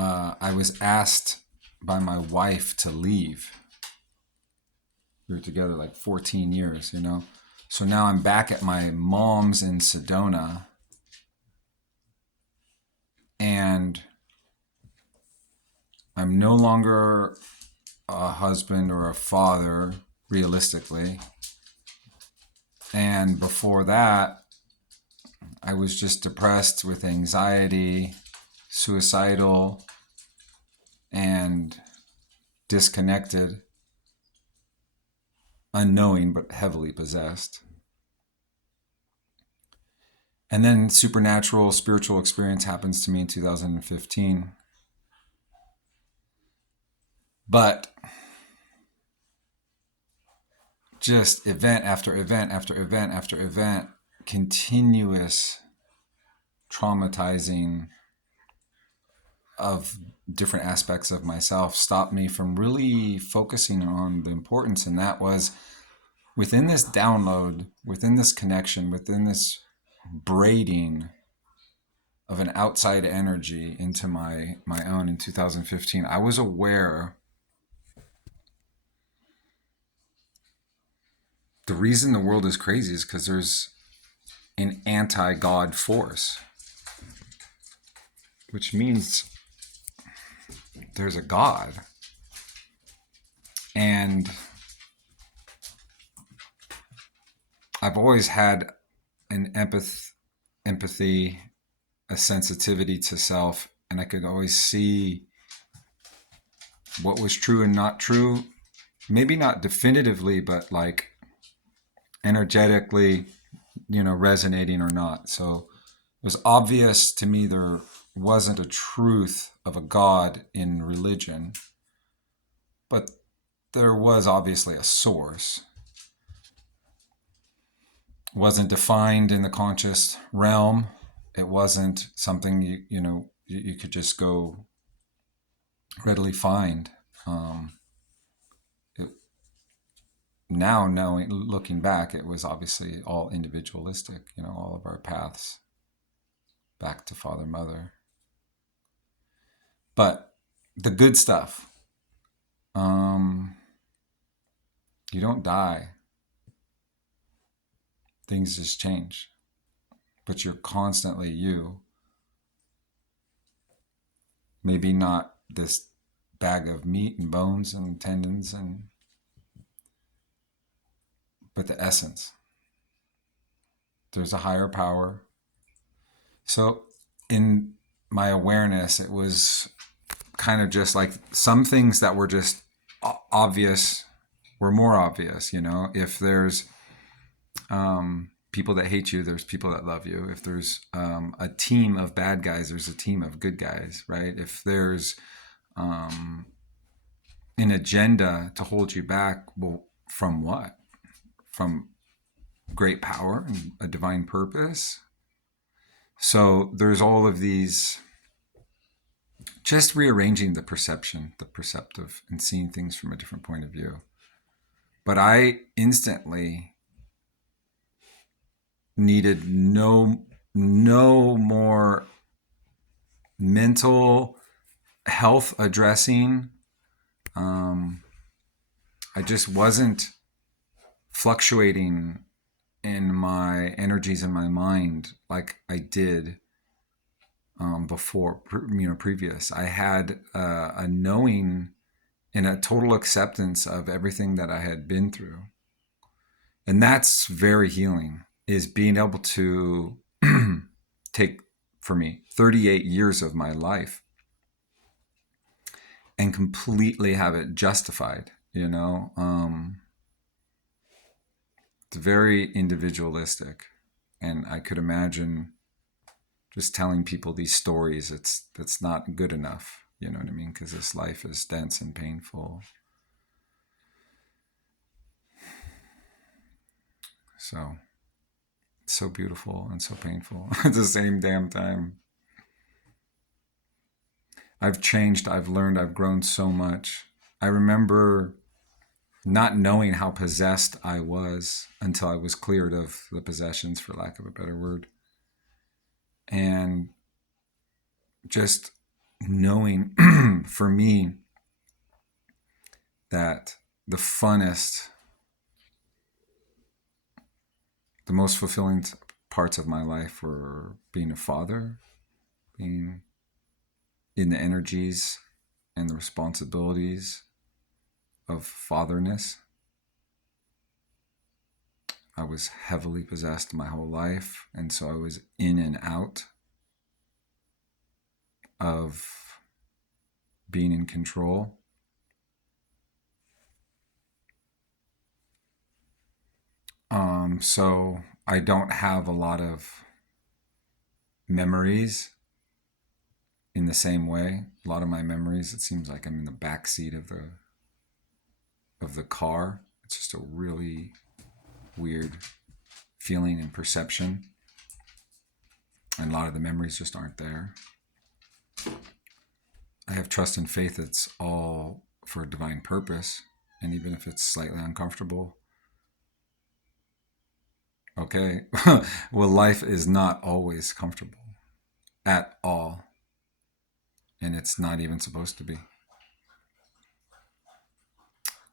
I was asked by my wife to leave. We were together like 14 years, you know? So now I'm back at my mom's in Sedona, and I'm no longer a husband or a father, realistically. And before that, I was just depressed with anxiety, suicidal, and disconnected, unknowing but heavily possessed. And then supernatural spiritual experience happens to me in 2015. But just event after event after event after event, continuous traumatizing of different aspects of myself stopped me from really focusing on the importance. And that was within this download, within this connection, within this braiding of an outside energy into my own in 2015, I was aware the reason the world is crazy is because there's an anti-God force, which means there's a God. And I've always had an empathy, a sensitivity to self, and I could always see what was true and not true. Maybe not definitively, but like energetically, resonating or not. So it was obvious to me there wasn't a truth of a God in religion, but there was obviously a source. It wasn't defined in the conscious realm. It wasn't something you could just go readily find. It, Now knowing, looking back, it was obviously all individualistic. All of our paths back to Father, Mother. But the good stuff, you don't die. Things just change. But you're constantly you. Maybe not this bag of meat and bones and tendons, but the essence. There's a higher power. So in my awareness, it was kind of just like some things that were just obvious were more obvious. If there's people that hate you, there's people that love you. If there's a team of bad guys, there's a team of good guys, right? If there's an agenda to hold you back, well, from what? From great power and a divine purpose. So there's all of these, just rearranging the perception, the perceptive, and seeing things from a different point of view. But I instantly needed no more mental health addressing. I just wasn't fluctuating in my energies in my mind like I did before, previous. I had a knowing and a total acceptance of everything that I had been through. And that's very healing, is being able to take, for me, 38 years of my life and completely have it justified, It's very individualistic. And I could imagine just telling people these stories, that's not good enough, you know what I mean? Because this life is dense and painful. So, it's so beautiful and so painful at the same damn time. I've changed, I've learned, I've grown so much. I remember not knowing how possessed I was until I was cleared of the possessions, for lack of a better word. And just knowing for me that the funnest, the most fulfilling parts of my life were being a father, being in the energies and the responsibilities of fatherness. I was heavily possessed my whole life, and so I was in and out of being in control. So I don't have a lot of memories in the same way. A lot of my memories, it seems like I'm in the back seat of the car. It's just a really weird feeling and perception. And a lot of the memories just aren't there. I have trust and faith it's all for a divine purpose. And even if it's slightly uncomfortable, okay. Well, life is not always comfortable at all. And it's not even supposed to be.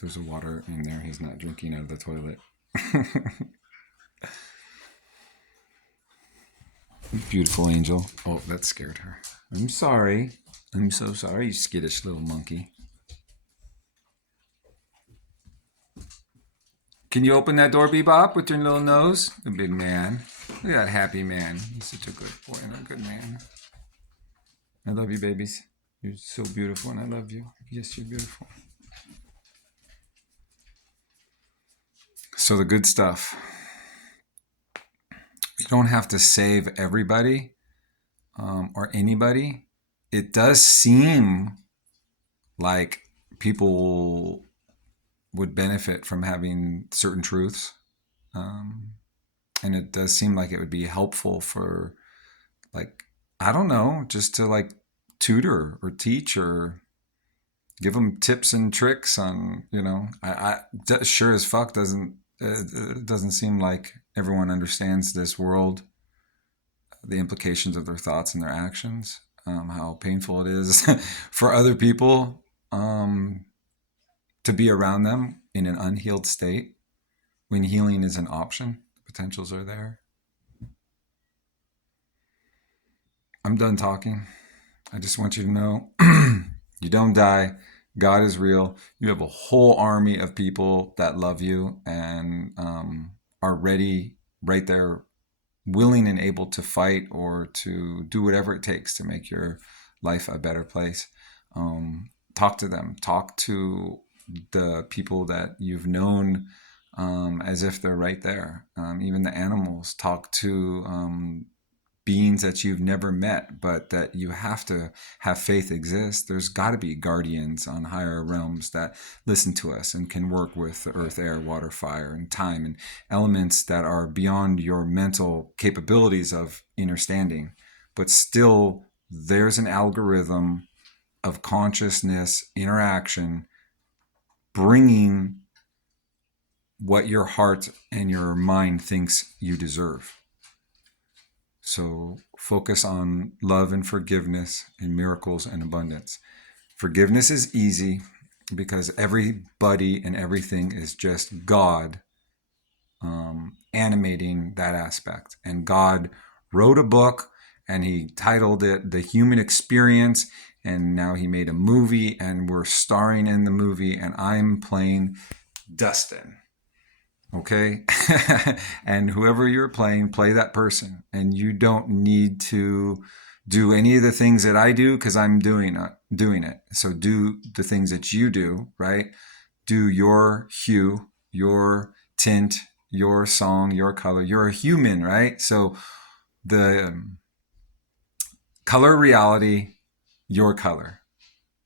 There's a water in there. He's not drinking out of the toilet. Beautiful angel. Oh, that scared her. I'm sorry. I'm so sorry, you skittish little monkey. Can you open that door, Bebop, with your little nose? The big man. Look at that happy man. He's such a good boy and a good man. I love you, babies. You're so beautiful, and I love you. Yes, you're beautiful. So the good stuff. You don't have to save everybody or anybody. It does seem like people would benefit from having certain truths. And it does seem like it would be helpful for, like, I don't know, just to like tutor or teach or give them tips and tricks on, I sure as fuck it doesn't seem like everyone understands this world, the implications of their thoughts and their actions, how painful it is for other people to be around them in an unhealed state when healing is an option. The potentials are there. I'm done talking. I just want you to know you don't die. God is real. You have a whole army of people that love you and are ready right there, willing and able to fight or to do whatever it takes to make your life a better place. Talk to them. Talk to the people that you've known as if they're right there. Even the animals. Talk to beings that you've never met, but that you have to have faith exist. There's got to be guardians on higher realms that listen to us and can work with the earth, air, water, fire, and time, and elements that are beyond your mental capabilities of understanding. But still, there's an algorithm of consciousness interaction bringing what your heart and your mind thinks you deserve. So focus on love and forgiveness and miracles and abundance. Forgiveness is easy because everybody and everything is just God animating that aspect. And God wrote a book and he titled it The Human Experience. And now he made a movie and we're starring in the movie and I'm playing Dustin. Okay. And whoever you're playing, play that person. And you don't need to do any of the things that I do because I'm doing it. So do the things that you do, right? Do your hue, your tint, your song, your color. You're a human, right? So the color reality, your color.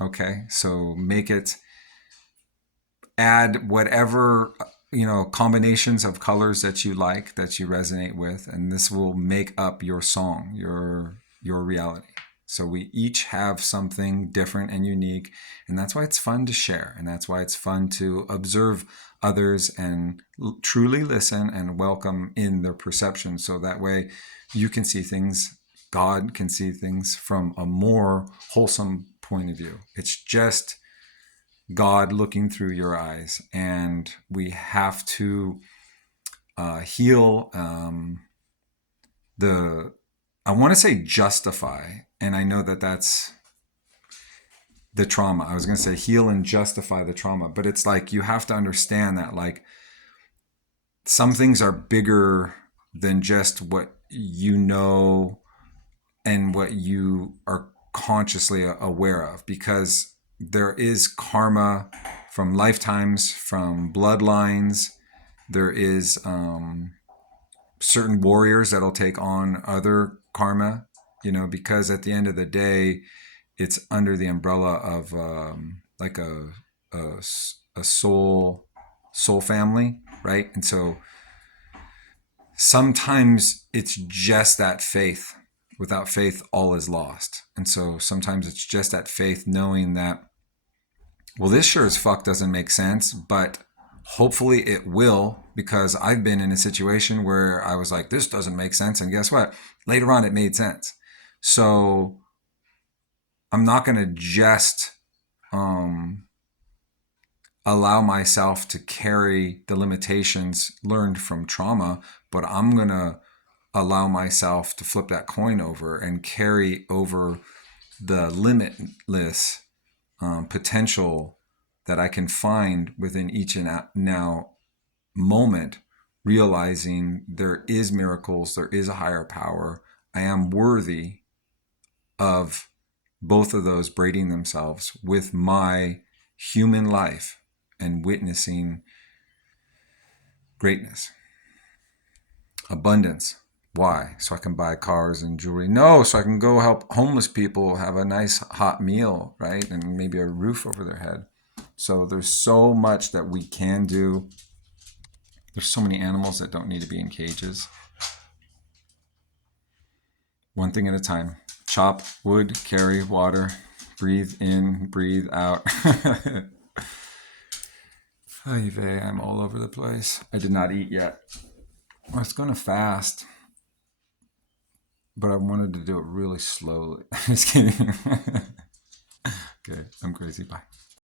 Okay. So make it, add whatever combinations of colors that you like, that you resonate with, and this will make up your song, your reality. So we each have something different and unique, and that's why it's fun to share, and that's why it's fun to observe others and truly listen and welcome in their perception, so that way you can see things God can see things from a more wholesome point of view. It's just God looking through your eyes. And we have to heal I want to say justify, and I know that that's the trauma. I was going to say heal and justify the trauma, but it's like you have to understand that like some things are bigger than just what you know and what you are consciously aware of, because there is karma from lifetimes, from bloodlines. There is certain warriors that'll take on other karma, because at the end of the day, it's under the umbrella of like a soul family, right? And so sometimes it's just that faith. Without faith, all is lost. And so sometimes it's just that faith, knowing that, well, this sure as fuck doesn't make sense, but hopefully it will, because I've been in a situation where I was like, this doesn't make sense. And guess what? Later on, it made sense. So I'm not going to just allow myself to carry the limitations learned from trauma, but I'm going to allow myself to flip that coin over and carry over the limitless potential that I can find within each and now moment, realizing there is miracles, there is a higher power. I am worthy of both of those braiding themselves with my human life and witnessing greatness, abundance. Why? So I can buy cars and jewelry? No, so I can go help homeless people have a nice hot meal, right? And maybe a roof over their head. So there's so much that we can do. There's so many animals that don't need to be in cages. One thing at a time. Chop wood, carry water, breathe in, breathe out. Oy vey, I'm all over the place. I did not eat yet. I was going to fast, but I wanted to do it really slowly. Just kidding. Okay, I'm crazy. Bye.